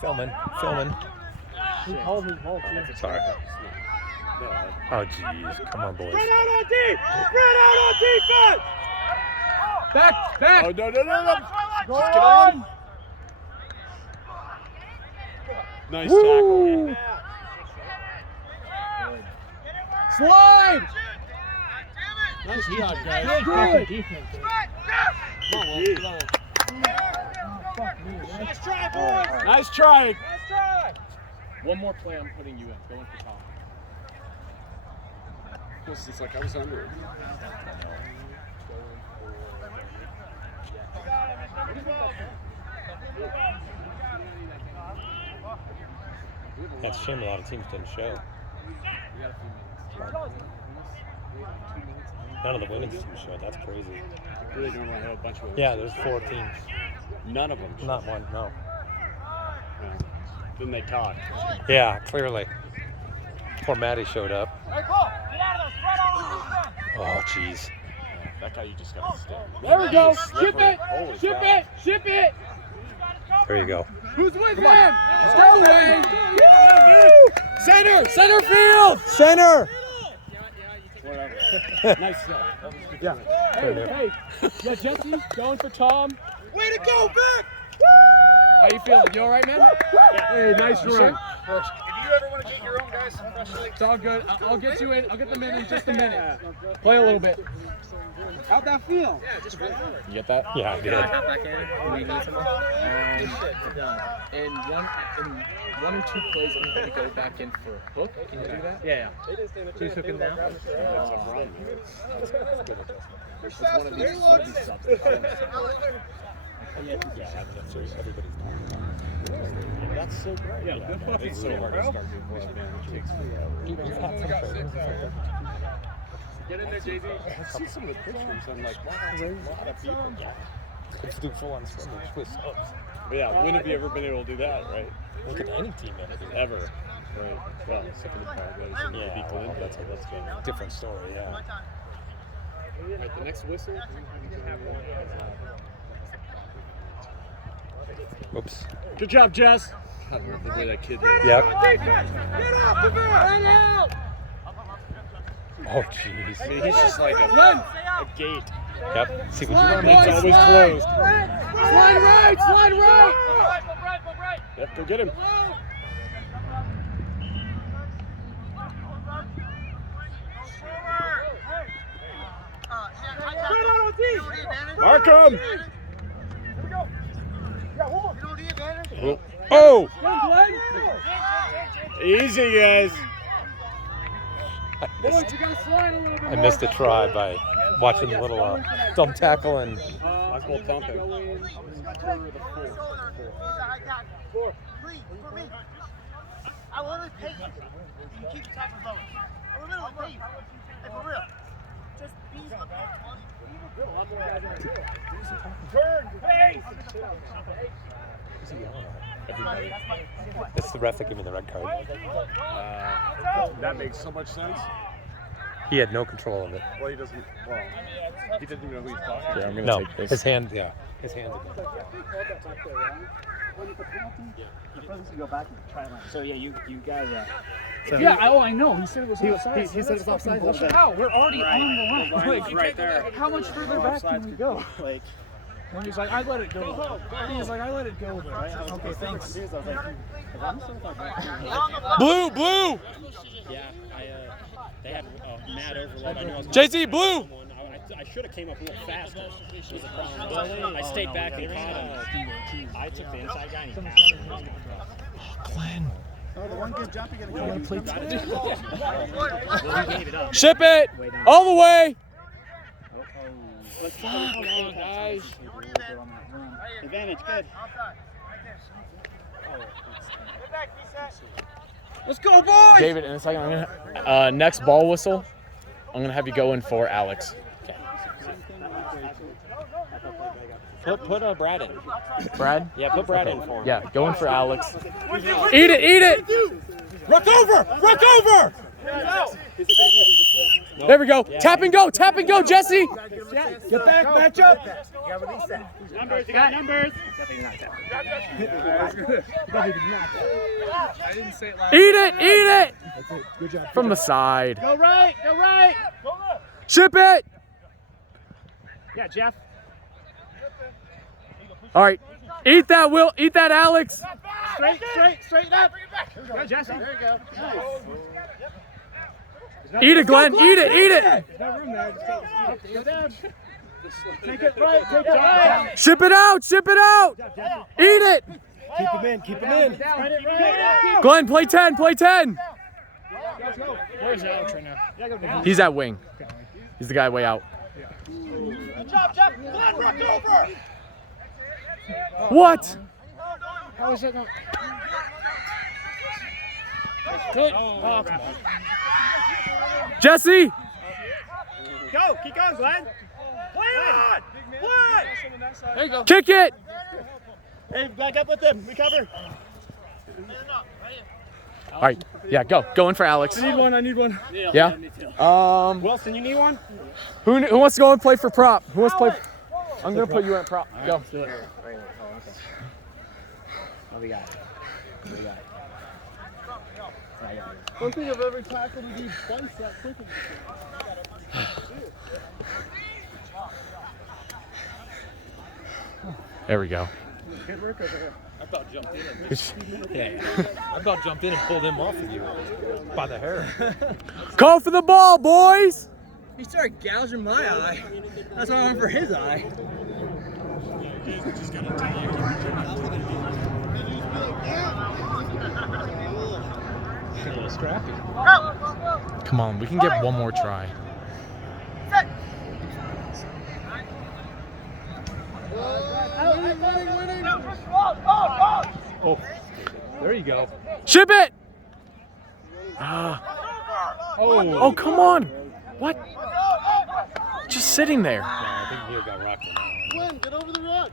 Filming. Sorry. Oh, jeez. Come on, boys. Spread out on defense! Back! Oh, no. Go Just get on. Nice tackle. Slide! Nice job, guys. Good. Nice try. One more play, I'm putting you in. Going for top. It's like I was under it. That's a shame a lot of teams didn't show. None of the women's teams showed. That's crazy. Really normally have a bunch of. Yeah, there's 4 teams. None of them. Not one, no. Then they talk. Yeah, clearly. Poor Maddie showed up. Oh, jeez. That guy you just got to stay. There we go. Ship it. Holy Ship cow. it. Ship it. There you go. Who's with him? Let's go, Wayne. Center field! Center! Whatever. Nice shot. That was good. Yeah. Hey. Yeah, Jesse, going for Tom. Way to go, Vic! How you feeling? You all right, man? Hey, nice run. If you ever want to get your own guys, It's all good. I'll get you in. I'll get them in just a minute. Play a little bit. how'd that feel? You get that? Yeah, I did. back in. We need someone. And one or two plays, I'm going to go back in for hook. Can you do that? Yeah. Who's hooking now? It's one of these subs. That's so great. Yeah, it's so hard to start doing push band. It takes forever. Get in there, Jay-Z. I see some of the pictures. I'm like, wow, there's a lot of people. Let's do full-on scrimmage with subs. But yeah, when have you ever been able to do that, right? Look at any team ever do that. Ever. Right. Well, except for the Padres and Yeah, beat Glenn, well, that's a Different story, yeah. Right, the next whistle. Oops. Good job, Jess. God, the way that kid did. Yep. Get off the field! Run out! Oh, jeez. I mean, he's just like a gate. Yep. See what you want It's to always closed. Slide right. Slide right. Yep, go get him. Mark him! Oh! Easy, guys. I missed a try by watching the little thumb tackle and Michael thumping. I will only pay you if you keep the tackle going. I will literally pay you. Like, for real. Just be Turn, face! it's the ref that gave me the red card. That makes so much sense. He had no control of it. Well, he doesn't. Well, he didn't even know who he's talking to. Here, I'm gonna No, take this. his hand, yeah. His hands. So, yeah, you guys. Yeah, I know. He said it was offside. He said it's offside. How? We're already on the line. Like, right there. How much further back can we go? Like, And he's like, I let it go. He's like, I let it go. Okay, thanks. Blue, blue! Yeah, they had mad overload. I knew I was JC, blue! I should have came up a little faster. Was the problem. I stayed back and caught I took the inside guy and he passed him. Glenn. The one kid jumping in the Ship it! All the way! Come on, guys. Advantage, good. Let's go, boys! David, in a second, I'm gonna next ball whistle. I'm gonna have you go in for Alex. Put Brad in. Brad? Yeah, put Brad in for him. Yeah, go in for Alex. Eat it, eat it! Ruck over! Ruck over! There we go. Tap and go, Jesse! Get back, match up. gotta release that. Numbers, you got numbers. Definitely not that. I didn't say it loud. Eat it! Eat it! That's it. Good job. From the side. Go right, go right. Chip it! Yeah, Jeff. All right. Eat that, Will. Eat that, Alex. Straight up. Go, Jesse. There you go. Nice. Eat it, Glenn. Eat it. Eat it. There's no room there. Just go down. Take it right. Take it right. Ship it out. Ship it out. Eat it. Keep him in. Keep him in. Spread it right. Glenn, play 10. Play 10. Where's Alex right now? He's at wing. He's the guy way out. Good job, Jeff. Glenn, rock over. What? How is that not? Good. Oh, come on. Jesse. Go. Keep going, Glenn. Play on. Play. There you go. Kick it. Hey, back up with him. Recover. All right. Yeah, go. Go in for Alex. I need one. Yeah. Wilson, you need one? Who wants to go and play for prop? Who wants to play? I'm gonna put you in prop. Go. Oh, we got it. We got it. One thing of every tackle we do twice that quick. There we go. I about jumped in and pulled him off of you by the hair. Call for the ball, boys. He started gouging my eye. That's why I went for his eye. Get a little scrappy. Come on, we can get one more try. Oh, there you go. Ship it. Oh, come on. What? Just sitting there. I think Neil got rocked on that one. Glenn, get over the rock.